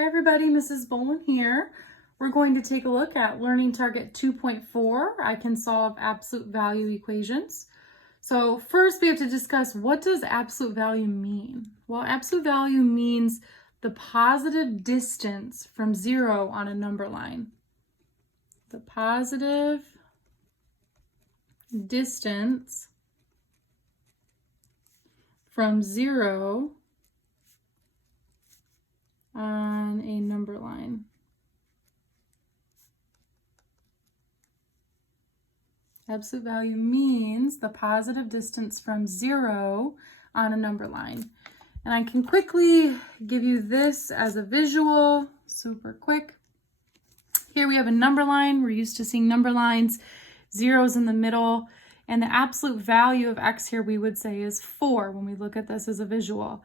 Hi everybody, Mrs. Boland here. We're going to take a look at Learning Target 2.4. I can solve absolute value equations. So first we have to discuss, what does absolute value mean? Well, absolute value means the positive distance from zero on a number line. The positive distance from zero on a number line. Absolute value means the positive distance from zero on a number line. And I can quickly give you this as a visual, super quick. Here we have a number line. We're used to seeing number lines, zeros in the middle, and the absolute value of x here we would say is 4 when we look at this as a visual.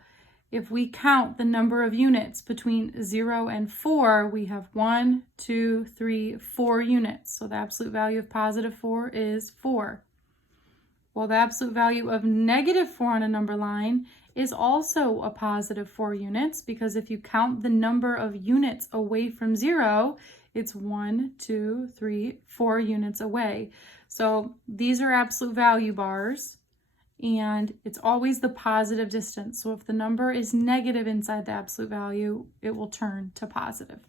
If we count the number of units between 0 and 4, we have 1, 2, 3, 4 units. So the absolute value of positive 4 is 4. Well, the absolute value of negative 4 on a number line is also a positive 4 units, because if you count the number of units away from 0, it's 1, 2, 3, 4 units away. So these are absolute value bars. And it's always the positive distance. So if the number is negative inside the absolute value, it will turn to positive.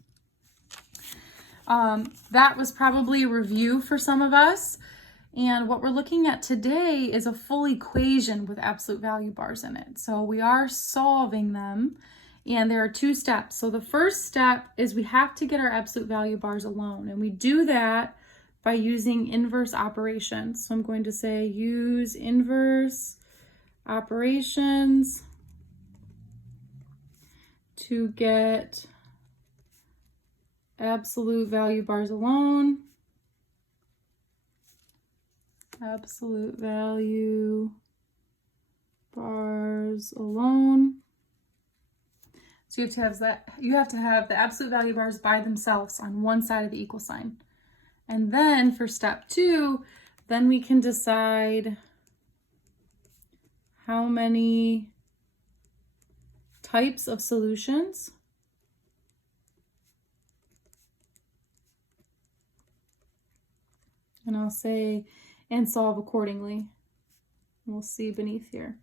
That was probably a review for some of us. And what we're looking at today is a full equation with absolute value bars in it. So we are solving them, and there are 2 steps. So the first step is we have to get our absolute value bars alone, and we do that by using inverse operations. So I'm going to say use inverse operations to get absolute value bars alone. Absolute value bars alone. So you have to have the absolute value bars by themselves on one side of the equal sign. And then for step 2, then we can decide how many types of solutions and I'll say and solve accordingly. We'll see beneath here.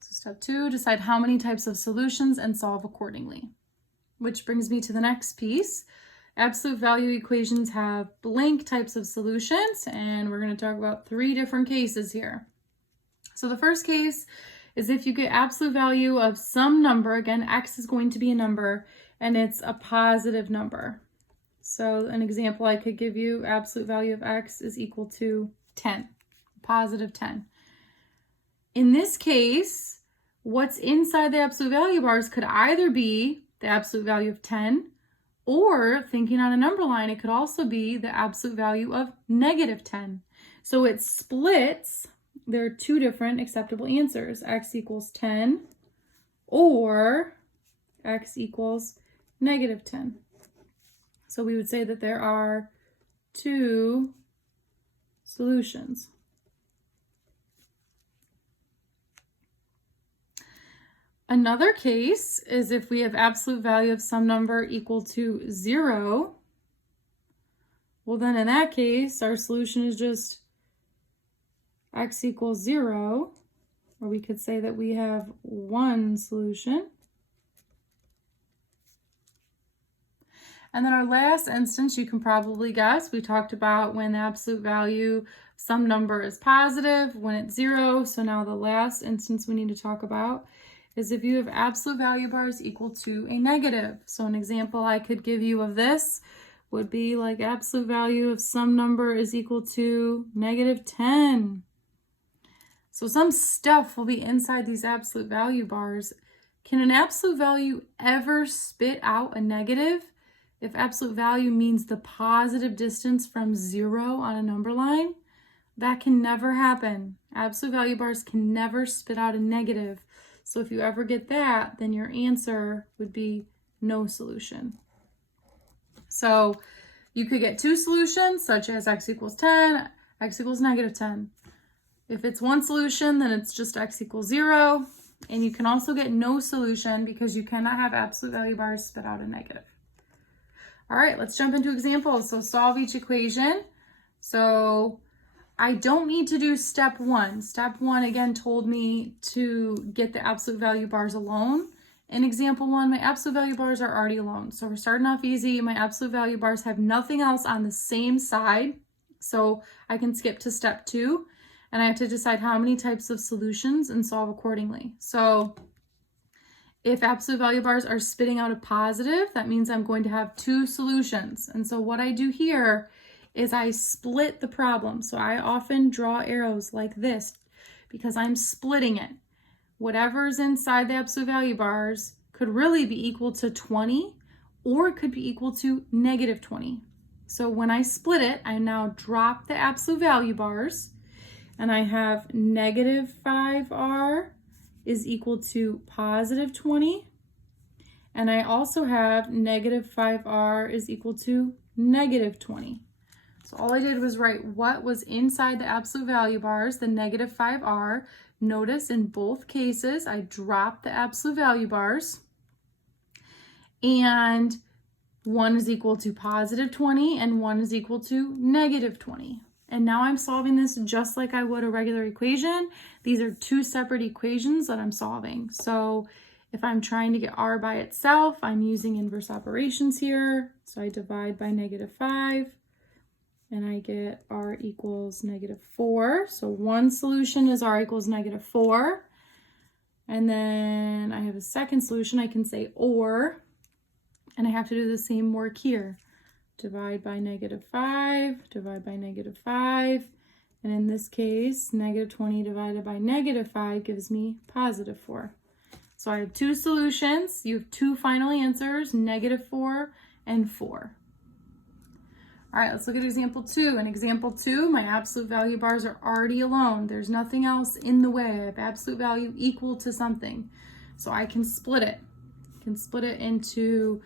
Step 2, decide how many types of solutions and solve accordingly. Which brings me to the next piece. Absolute value equations have blank types of solutions, and we're going to talk about 3 different cases here. So the first case is if you get absolute value of some number, again, x is going to be a number, and it's a positive number. So an example I could give you, absolute value of x is equal to 10, positive 10. In this case, what's inside the absolute value bars could either be the absolute value of 10, or thinking on a number line, it could also be the absolute value of negative 10. So it splits. There are 2 different acceptable answers, x equals 10 or x equals negative 10. So we would say that there are 2 solutions. Another case is if we have absolute value of some number equal to 0. Well, then in that case, our solution is just x equals 0, or we could say that we have 1 solution. And then our last instance, you can probably guess, we talked about when the absolute value of some number is positive, when it's 0. So now the last instance we need to talk about is if you have absolute value bars equal to a negative. So an example I could give you of this would be like absolute value of some number is equal to negative 10. So some stuff will be inside these absolute value bars. Can an absolute value ever spit out a negative? If absolute value means the positive distance from 0 on a number line, that can never happen. Absolute value bars can never spit out a negative. So if you ever get that, then your answer would be no solution. So you could get 2 solutions, such as x equals 10, x equals negative 10. If it's one solution, then it's just x equals 0. And you can also get no solution because you cannot have absolute value bars spit out a negative. All right, let's jump into examples. So solve each equation. So I don't need to do step 1. Step 1 again told me to get the absolute value bars alone. In example 1, my absolute value bars are already alone. So we're starting off easy. My absolute value bars have nothing else on the same side. So I can skip to step 2. And I have to decide how many types of solutions and solve accordingly. So if absolute value bars are spitting out a positive, that means I'm going to have 2 solutions. And so what I do here is I split the problem. So I often draw arrows like this because I'm splitting it. Whatever's inside the absolute value bars could really be equal to 20 or it could be equal to negative 20. So when I split it, I now drop the absolute value bars and I have negative 5r is equal to positive 20. And I also have negative 5r is equal to negative 20. So all I did was write what was inside the absolute value bars, the negative 5r. Notice in both cases, I dropped the absolute value bars. And one is equal to positive 20 and one is equal to negative 20. And now I'm solving this just like I would a regular equation. These are 2 separate equations that I'm solving. So if I'm trying to get r by itself, I'm using inverse operations here. So I divide by negative 5 and I get r equals negative 4. So one solution is r equals negative 4. And then I have a second solution. I can say or, and I have to do the same work here. Divide by negative 5, divide by negative 5. And in this case, negative 20 divided by negative 5 gives me positive 4. So I have 2 solutions. You have 2 final answers, negative 4 and 4. All right, let's look at example 2. In example 2, my absolute value bars are already alone. There's nothing else in the way. I have absolute value equal to something. So I can split it. I can split it into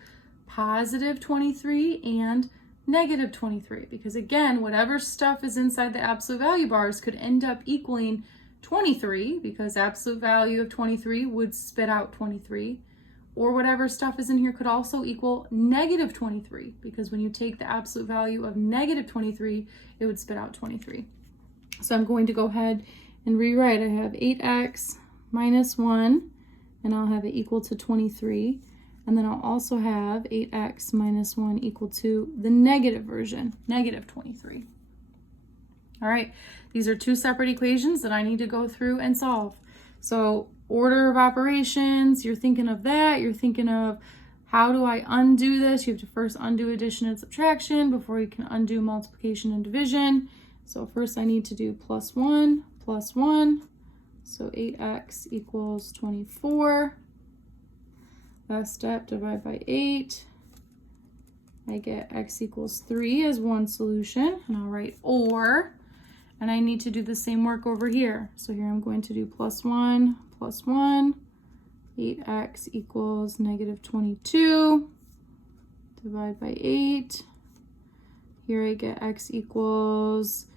positive 23 and negative 23 because again, whatever stuff is inside the absolute value bars could end up equaling 23 because absolute value of 23 would spit out 23, or whatever stuff is in here could also equal negative 23 because when you take the absolute value of negative 23, it would spit out 23. So I'm going to go ahead and rewrite. I have 8x minus 1 and I'll have it equal to 23. And then I'll also have 8x minus 1 equal to the negative version, negative 23. All right, these are 2 separate equations that I need to go through and solve. So order of operations, you're thinking of that. You're thinking of how do I undo this? You have to first undo addition and subtraction before you can undo multiplication and division. So first I need to do plus 1, plus 1. So 8x equals 24. Last step, divide by 8. I get x equals 3 as one solution, and I'll write or, and I need to do the same work over here. So here I'm going to do plus 1, 8x equals negative 22, divide by 8. Here I get x equals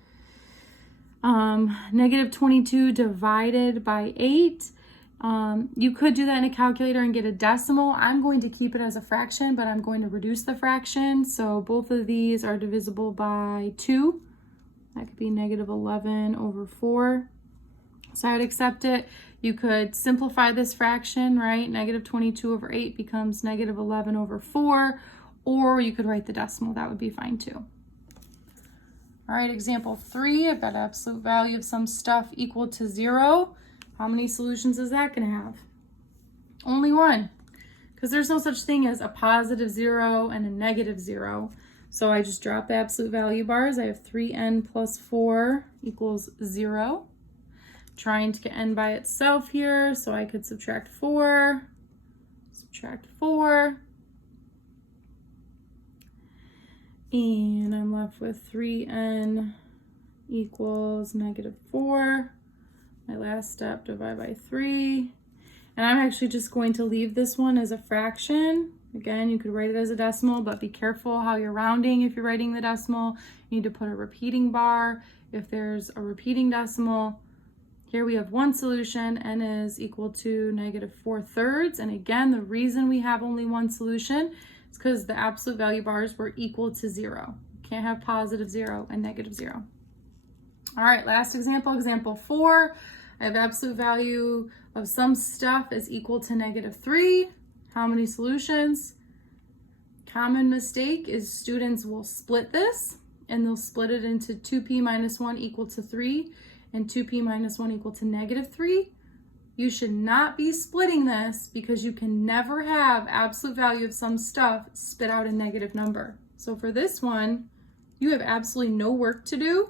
negative 22 divided by 8. You could do that in a calculator and get a decimal. I'm going to keep it as a fraction, but I'm going to reduce the fraction. So both of these are divisible by 2. That could be negative 11 over 4. So I'd accept it. You could simplify this fraction, right? Negative 22 over 8 becomes negative 11 over 4, or you could write the decimal. That would be fine too. All right, example 3, I've got absolute value of some stuff equal to 0. How many solutions is that going to have? Only one, because there's no such thing as a positive 0 and a negative 0. So I just drop the absolute value bars. I have 3n plus 4 equals 0. Trying to get n by itself here, so I could subtract 4, and I'm left with 3n equals negative 4. My last step, divide by 3. And I'm actually just going to leave this one as a fraction. Again, you could write it as a decimal, but be careful how you're rounding if you're writing the decimal. You need to put a repeating bar if there's a repeating decimal. Here we have one solution, n is equal to -4/3. And again, the reason we have only one solution is because the absolute value bars were equal to 0. You can't have +0 and -0. All right, last example, example 4. I have absolute value of some stuff is equal to -3. How many solutions? Common mistake is students will split this, and they'll split it into 2p minus 1 equal to 3 and 2p minus 1 equal to -3. You should not be splitting this because you can never have absolute value of some stuff spit out a negative number. So for this one, you have absolutely no work to do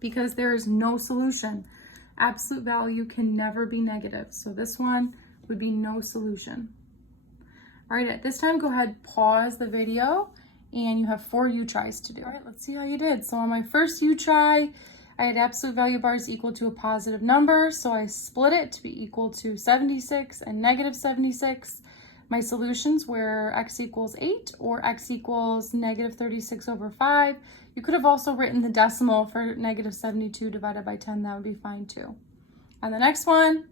because there is no solution. Absolute value can never be negative. So this one would be no solution. All right, at this time, go ahead, pause the video, and you have 4 U-tries to do. All right, let's see how you did. So on my first U-try, I had absolute value bars equal to a positive number, so I split it to be equal to 76 and -76. My solutions were x equals 8 or x equals -36/5. You could have also written the decimal for -72 divided by 10. That would be fine too. And the next one,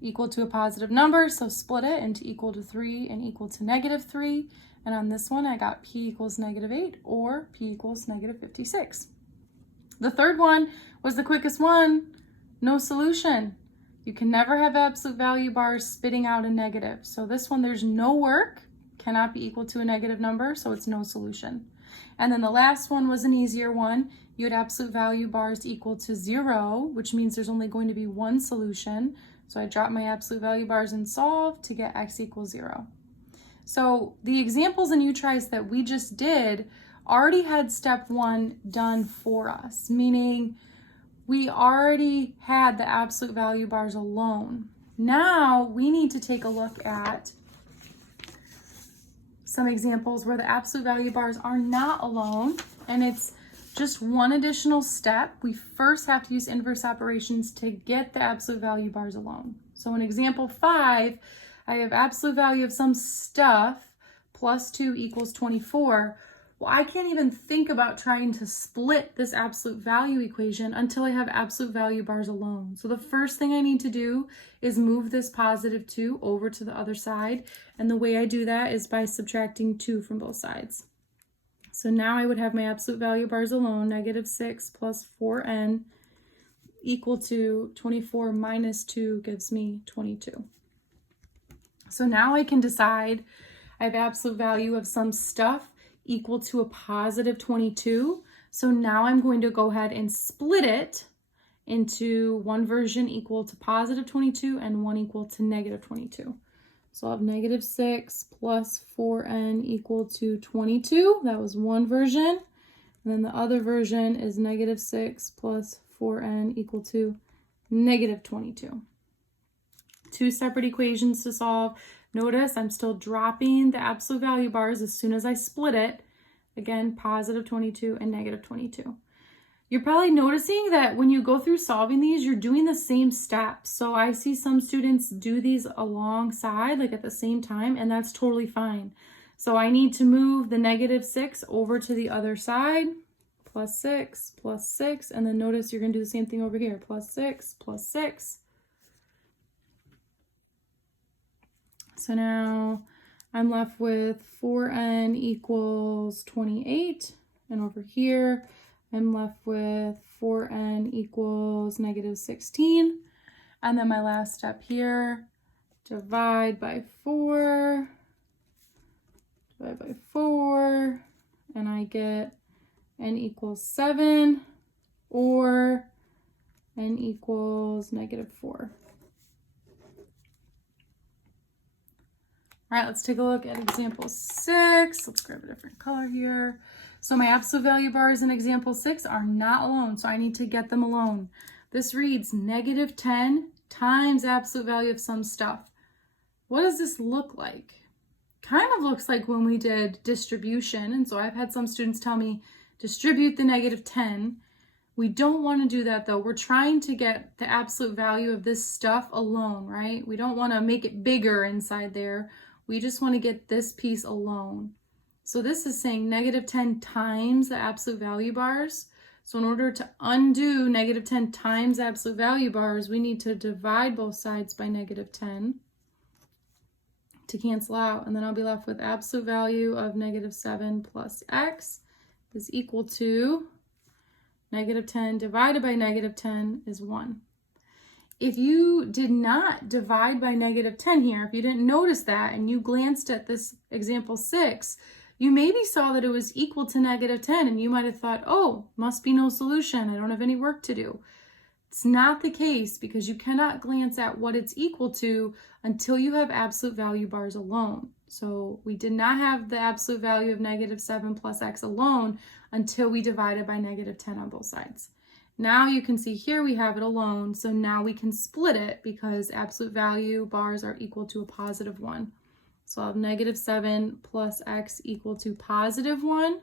equal to a positive number, so split it into equal to 3 and equal to -3. And on this one, I got p equals -8 or p equals -56. The third one was the quickest one. No solution. You can never have absolute value bars spitting out a negative. So this one, there's no work, cannot be equal to a negative number, so it's no solution. And then the last one was an easier one. You had absolute value bars equal to 0, which means there's only going to be one solution. So I dropped my absolute value bars and solved to get x equals 0. So the examples and U-tries that we just did already had step 1 done for us, meaning we already had the absolute value bars alone. Now we need to take a look at some examples where the absolute value bars are not alone, and it's just one additional step. We first have to use inverse operations to get the absolute value bars alone. So in example 5, I have absolute value of some stuff plus 2 equals 24. Well, I can't even think about trying to split this absolute value equation until I have absolute value bars alone. So the first thing I need to do is move this positive 2 over to the other side. And the way I do that is by subtracting 2 from both sides. So now I would have my absolute value bars alone, -6 plus 4n equal to 24 minus 2 gives me 22. So now I can decide I have absolute value of some stuff equal to a positive 22. So now I'm going to go ahead and split it into one version equal to positive 22 and one equal to -22. So I'll have -6 plus 4n equal to 22. That was one version. And then the other version is -6 plus 4n equal to -22. Two separate equations to solve. Notice I'm still dropping the absolute value bars as soon as I split it. Again, positive 22 and -22. You're probably noticing that when you go through solving these, you're doing the same steps. So I see some students do these alongside, like at the same time, and that's totally fine. So I need to move the -6 over to the other side, +6, +6, and then notice you're going to do the same thing over here, +6, +6. So now I'm left with 4n equals 28, and over here I'm left with 4n equals -16. And then my last step here, divide by 4, and I get n equals 7, or n equals -4. All right, let's take a look at example 6. Let's grab a different color here. So my absolute value bars in example 6 are not alone, so I need to get them alone. This reads -10 times absolute value of some stuff. What does this look like? Kind of looks like when we did distribution, and so I've had some students tell me, distribute the -10. We don't want to do that though. We're trying to get the absolute value of this stuff alone, right? We don't want to make it bigger inside there. We just want to get this piece alone. So this is saying -10 times the absolute value bars. So in order to undo negative 10 times absolute value bars, we need to divide both sides by negative 10 to cancel out. And then I'll be left with absolute value of negative 7 plus x is equal to negative 10 divided by negative 10 is 1. If you did not divide by negative 10 here, if you didn't notice that and you glanced at this example 6, you maybe saw that it was equal to negative 10 and you might have thought, oh, must be no solution. I don't have any work to do. It's not the case because you cannot glance at what it's equal to until you have absolute value bars alone. So we did not have the absolute value of negative 7 plus x alone until we divided by negative 10 on both sides. Now you can see here we have it alone, so now we can split it because absolute value bars are equal to a positive 1. So I'll have negative 7 plus x equal to positive 1.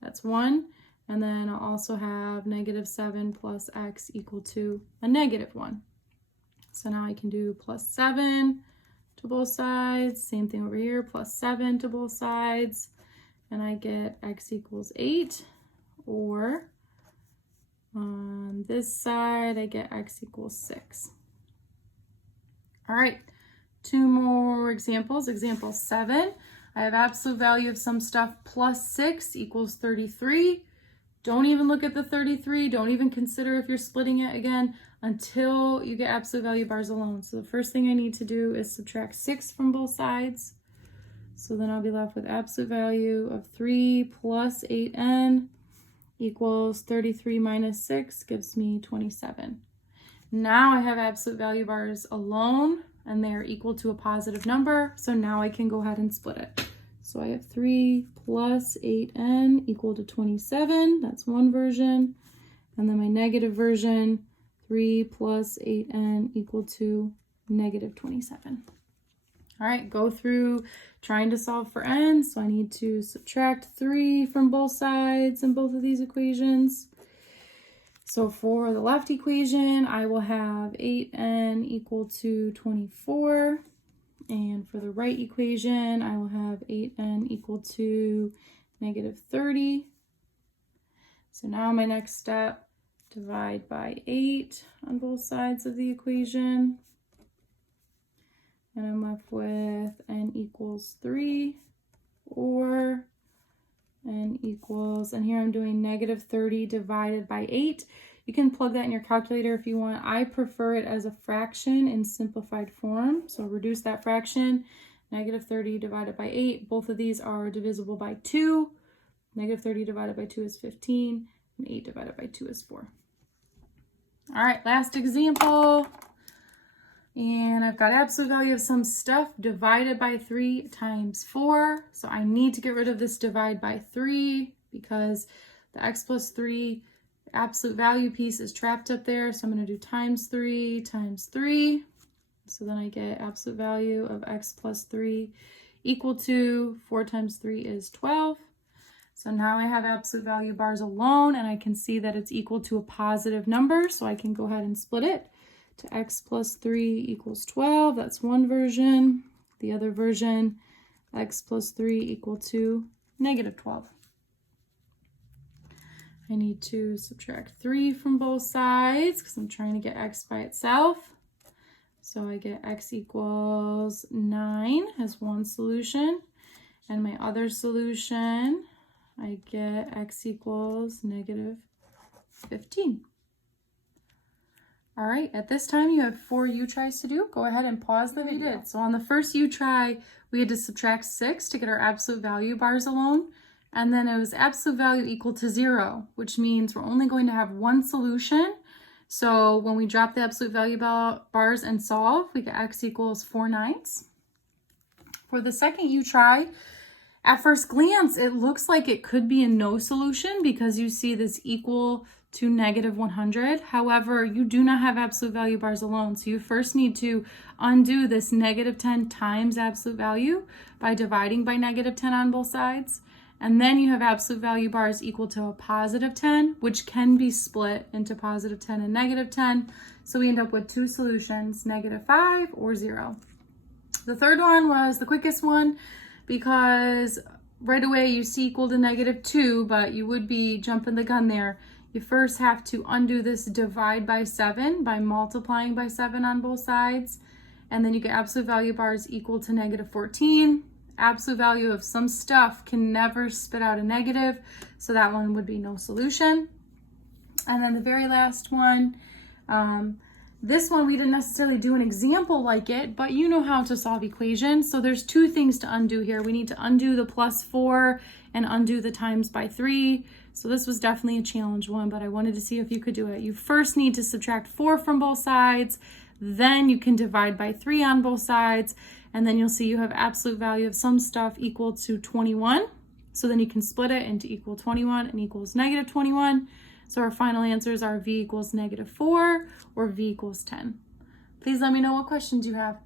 That's 1. And then I'll also have negative 7 plus x equal to a negative 1. So now I can do plus 7 to both sides. Same thing over here, plus 7 to both sides. And I get x equals 8. Or on this side, I get x equals 6. All right, 2 more examples. Example 7, I have absolute value of some stuff plus 6 equals 33. Don't even look at the 33. Don't even consider if you're splitting it again until you get absolute value bars alone. So the first thing I need to do is subtract 6 from both sides. So then I'll be left with absolute value of 3 plus 8n equals 33 minus 6 gives me 27. Now I have absolute value bars alone and they are equal to a positive number. So now I can go ahead and split it. So I have 3 plus 8n equal to 27. That's one version. And then my negative version, 3 plus 8n equal to negative 27. All right, go through trying to solve for n. So I need to subtract 3 from both sides in both of these equations. So for the left equation, I will have 8n equal to 24. And for the right equation, I will have 8n equal to negative 30. So now my next step, divide by 8 on both sides of the equation. And I'm left with n equals 3 or n equals, and here I'm doing negative 30 divided by 8. You can plug that in your calculator if you want. I prefer it as a fraction in simplified form. So reduce that fraction, negative 30 divided by 8. Both of these are divisible by 2. Negative 30 divided by 2 is 15, and 8 divided by 2 is 4. All right, last example. And I've got absolute value of some stuff divided by 3 times 4. So I need to get rid of this divide by 3 because the x plus 3 absolute value piece is trapped up there. So I'm going to do times 3 times 3. So then I get absolute value of x plus 3 equal to 4 times 3 is 12. So now I have absolute value bars alone and I can see that it's equal to a positive number. So I can go ahead and split it to x plus 3 equals 12. That's one version. The other version, x plus 3 equal to negative 12. I need to subtract 3 from both sides because I'm trying to get x by itself. So I get x equals 9 as one solution. And my other solution, I get x equals negative 15. All right, at this time you have 4 U-tries to do. Go ahead and pause the video. So on the first U-try, we had to subtract 6 to get our absolute value bars alone. And then it was absolute value equal to 0, which means we're only going to have one solution. So when we drop the absolute value bars and solve, we get x equals 4/9. For the second U-try, at first glance, it looks like it could be a no solution because you see this equal to negative 100. However, you do not have absolute value bars alone. So you first need to undo this negative 10 times absolute value by dividing by negative 10 on both sides. And then you have absolute value bars equal to a positive 10, which can be split into positive 10 and negative 10. So we end up with 2 solutions, negative 5 or 0. The third one was the quickest one because right away you see equal to negative 2, but you would be jumping the gun there. You first have to undo this divide by 7 by multiplying by 7 on both sides. And then you get absolute value bars equal to negative 14. Absolute value of some stuff can never spit out a negative, so that one would be no solution. And then the very last one, this one we didn't necessarily do an example like it, but you know how to solve equations. So there's two things to undo here. We need to undo the plus 4 and undo the times by 3. So this was definitely a challenge one, but I wanted to see if you could do it. You first need to subtract 4 from both sides, then you can divide by 3 on both sides, and then you'll see you have absolute value of some stuff equal to 21. So then you can split it into equal 21 and equals negative 21. So our final answers are v equals negative 4 or v equals 10. Please let me know what questions you have.